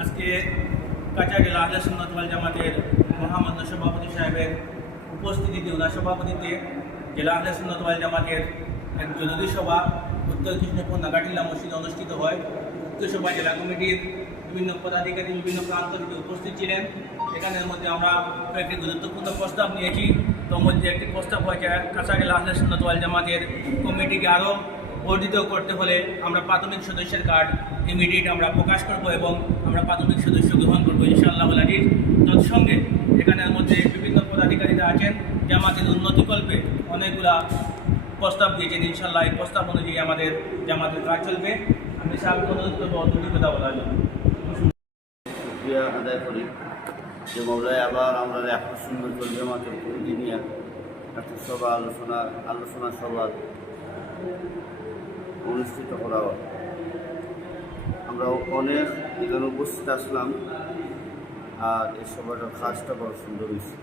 আজকে কাঁচাগেলা আহলে সুন্নাত ওয়াল জামাতের মহামান্য সভাপতি সাহেবের উপস্থিতিতে ওনার সভাপতিতে জেলা আহলে সুন্নাত ওয়াল জামাতের এক জরুরি সভা উত্তর কৃষ্ণপুর নাগাটিল্লা মসজিদে অনুষ্ঠিত হয়। উক্ত সভায় জেলা কমিটির বিভিন্ন পদাধিকারী বিভিন্ন প্রান্ত থেকে উপস্থিত ছিলেন। এখানের মধ্যে আমরা কয়েকটি গুরুত্বপূর্ণ প্রস্তাব নিয়েছি। তোর মধ্যে একটি প্রস্তাব হয়েছে কাঁচাগেলা আহলে সুন্নাত ওয়াল জামাতের কমিটিকে আরও বর্ধিত করতে হলে আমরা প্রাথমিক সদস্যের কার্ড ইমিডিয়েট আমরা প্রকাশ করব এবং আমরা প্রাথমিক সদস্য গ্রহণ করবো ইনশাআল্লাহ আজিজ। তৎসঙ্গে এখানের মধ্যে বিভিন্ন পদাধিকারীরা আছেন জামাতের উন্নতিকল্পে অনেকগুলা প্রস্তাব দিয়েছেন। ইনশাআল্লাহ এই প্রস্তাব অনুযায়ী আমাদের জামাতের কাজ চলবে। আমি সাহেবকে অনুরোধ করবো দুটি কথা বলার জন্য। শুক্রিয়া আদায় করি যে মৌলায় আবার আমরা একটা সুন্দর জামাতের কমিটি নিয়ে একটা সভা আলোচনা সভা অনুষ্ঠিত করা হয়। আমরা অনেক এখানে উপস্থিত আসলাম আর এই সভাটার কাজটা বড় সুন্দর হয়েছে।